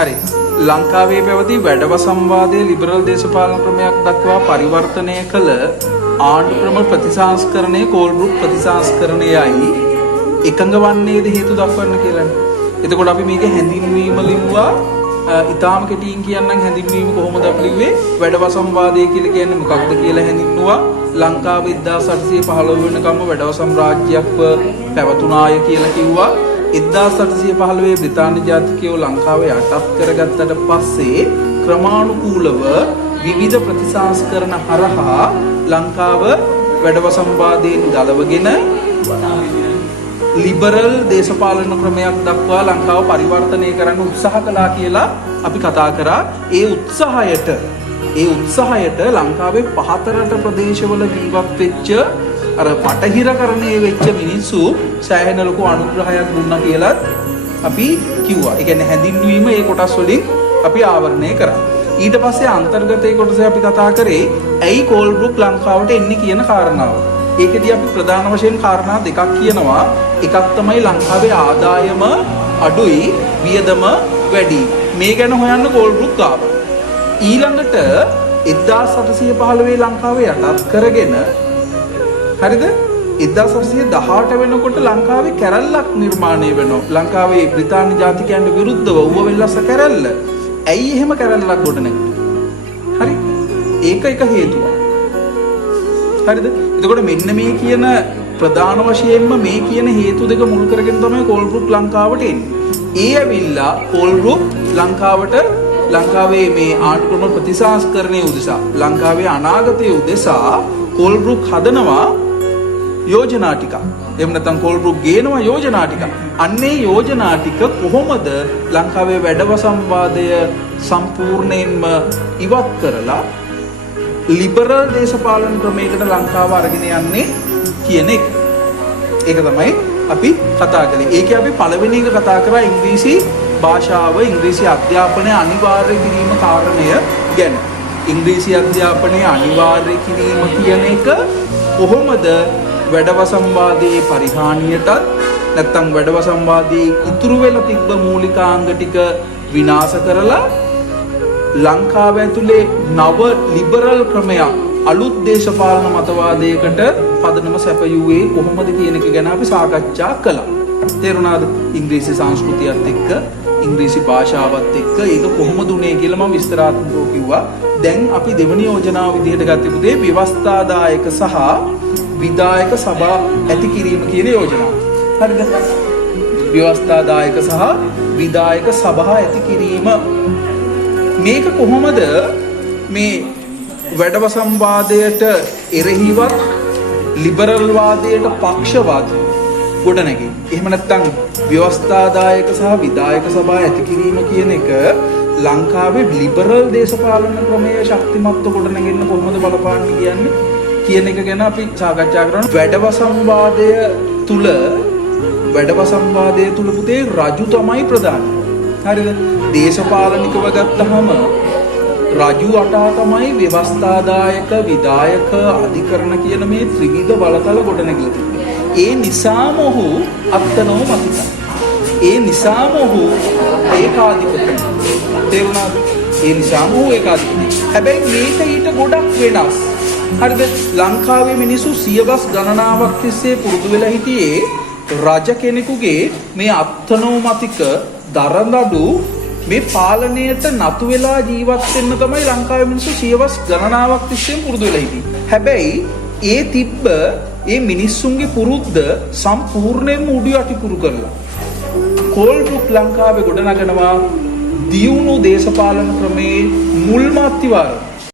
හරි. ලංකාවේ පැවති වැඩවසම්වාදයේ ලිබරල් දේශපාලන ක්‍රමයක් දක්වා පරිවර්තනය කළ ආණ්ඩු ක්‍රම ප්‍රතිසංස්කරණයේ කෝල්බෘක් ප්‍රතිසංස්කරණයයි එකඟ වන්නේද හේතු දක්වන්න කියලානේ. එතකොට අපි මේක හැඳින්වීම ලිව්වා. ඊටාම කෙටියෙන් කියන්නම් හැඳින්වීම කොහොමද අපි ලිව්වේ? වැඩවසම්වාදය කියලා කියන්නේ මොකක්ද කියලා හැඳින්වුවා. ලංකාවේ 1815 වෙනකම්ම වැඩවසම් රාජ්‍යයක්ව පැවතුනාය කියලා කිව්වා. 1815 බ්‍රිතාන්‍ය ජාතිකයෝ ලංකාව යටත් කරගත්තට පස්සේ ක්‍රමානුකූලව විවිධ ප්‍රතිසංස්කරණ හරහා ලංකාව වැඩවසම්වාදයෙන් ගලවගෙන ලිබරල් දේශපාලන ක්‍රමයක් දක්වා ලංකාව පරිවර්තනය කරන්න උත්සාහ කළා කියලා අපි කතා කරා. ඒ උත්සාහයට ලංකාවේ පහතරට ප්‍රදේශවල ජීවත් වෙච්ච අර පටහිරකරණය වෙච්ච මිනිස්සු සෑහෙන ලොකු අනුග්‍රහයක් දුන්නා කියලා අපි කිව්වා. ඒ කියන්නේ හැඳින්වීම ඒ කොටස් වලින් අපි ආවරණය කරා. ඊට පස්සේ අන්තර්ගතයේ කොටසේ අපි කතා කරේ ඇයි කෝල්බෘක් ලංකාවට එන්නේ කියන කාරණාව. ඒකදී අපි ප්‍රධාන වශයෙන් කාරණා දෙකක් කියනවා. එකක් තමයි ලංකාවේ ආදායම අඩුයි, වියදම වැඩි. මේ ගැන හොයන්න කෝල්බෘක් ආවා. ඊළඟට 1815 ලංකාවේ යටත් කරගෙන හරිද 1818 වෙනකොට ලංකාවේ කැරැල්ලක් නිර්මාණය වෙනවා. ලංකාවේ බ්‍රිතාන්‍ය ජාතිකයන්ට විරුද්ධව ඌවවෙල්ලස්ස කැරැල්ල. ඇයි එහෙම කැරැල්ලක් ගොඩනැගුණේ? හරි. ඒක එක හේතුවක්. හරිද? එතකොට මෙන්න මේ කියන ප්‍රධාන වශයෙන්ම මේ කියන හේතු දෙක මුල් කරගෙන තමයි කෝල්බෘක් ලංකාවට එන්නේ. ඒ ඇවිල්ලා කෝල්බෘක් ලංකාවේ මේ ආණ්ඩු ක්‍රම ප්‍රතිසංස්කරණයේ උදෙසා ලංකාවේ අනාගතයේ උදෙසා කෝල්බෘක් හදනවා යෝජනා ටික. එහෙම නැත්නම් කෝල්බෘක් ගේනවා යෝජනා ටික. අන්නේ යෝජනා ටික කොහොමද ලංකාවේ වැඩවසම්වාදය සම්පූර්ණයෙන්ම ඉවත් කරලා ලිබරල් දේශපාලන ක්‍රමයකට ලංකාව අරගෙන යන්නේ කියන එක. ඒක තමයි අපි කතා කළේ. ඒකේ අපි පළවෙනි එක කතා කරා ඉංග්‍රීසි භාෂාව, ඉංග්‍රීසි අධ්‍යාපනය අනිවාර්ය කිරීම කාරණය ගැන. ඉංග්‍රීසි අධ්‍යාපනය අනිවාර්ය කිරීම කියන එක කොහොමද වැඩවසම්වාදයේ පරිහානියටත් නැත්නම් වැඩවසම්වාදයේ ඉතුරු වෙලා තිබ්බ මූලිකාංග ටික විනාශ කරලා ලංකාව ඇතුලේ නව ලිබරල් ක්‍රමයක් අලුත් දේශපාලන මතවාදයකට පදනම සැපයුවේ කොහොමද කියන එක ගැන අපි සාකච්ඡා කළා. තේරුණාද? ඉංග්‍රීසි සංස්කෘතියත් එක්ක ඉංග්‍රීසි භාෂාවත් එක්ක ඒක කොහොමද උනේ කියලා මම විස්තරාත්මකව කිව්වා. දැන් අපි දෙවෙනි යෝජනාව විදිහට ගත්තේ පුතේ ව්‍යවස්ථාදායක සහ විධායක සභා ඇති කිරීම කියන යෝජනාව. හරිද? ව්‍යවස්ථාදායක සහ විධායක සභා ඇති කිරීම මේක කොහොමද මේ වැඩවසම්වාදයට එරෙහිවත් ලිබරල් වාදයට පක්ෂවත් ගොඩනැගෙන්නේ. එහෙම නැත්නම් ව්‍යවස්ථාදායක සහ විධායක සභා ඇති කිරීම කියන එක ලංකාවේ ලිබරල් දේශපාලන ක්‍රමයේ ශක්තිමත්ව ගොඩනැගෙන්න කොහොමද බලපාන්නේ කියන්නේ කියන එක ගැන අපි සාකච්ඡා කරනවා. වැඩවසම්වාදය තුල පුතේ රජු තමයි ප්‍රධාන. හරිද? දේශපාලනිකව ගත්තහම රජු අටා තමයි ව්‍යවස්ථාදායක, විධායක, අධිකරණ කියන මේ ත්‍රිවිධ බලතල ගොඩනැගිලා තිබෙන්නේ. ඒ නිසාම ඔහු අත්නෝමතිකයි. ඒ නිසාම ඔහු ඒකාධිපති. තේරුණාද? ඒ නිසාම ඔහු ඒකාධිපති. හැබැයි මේක ඊට ගොඩක් වෙනස්. හරිද? ලංකාවේ මිනිස්සු සියවස් ගණනාවක් තිස්සේ පුරුදු වෙලා හිටියේ රජ කෙනෙකුගේ මේ අත්නෝමතික දරනඩු මේ පාලනයට නතු වෙලා ජීවත් වෙන්න තමයි ලංකාවේ මිනිස්සු සියවස් ගණනාවක් තිස්සේ පුරුදු වෙලා හිටියේ. හැබැයි ඒ තිබ්බ ඒ මිනිස්සුන්ගේ පුරුද්ද සම්පූර්ණයෙන්ම උඩු යටිකුරු කරලා කෝල්බෘක් ලංකාවේ ගොඩනගනවා දියුණු දේශපාලන ක්‍රමේ මුල්ම අත්විවරය.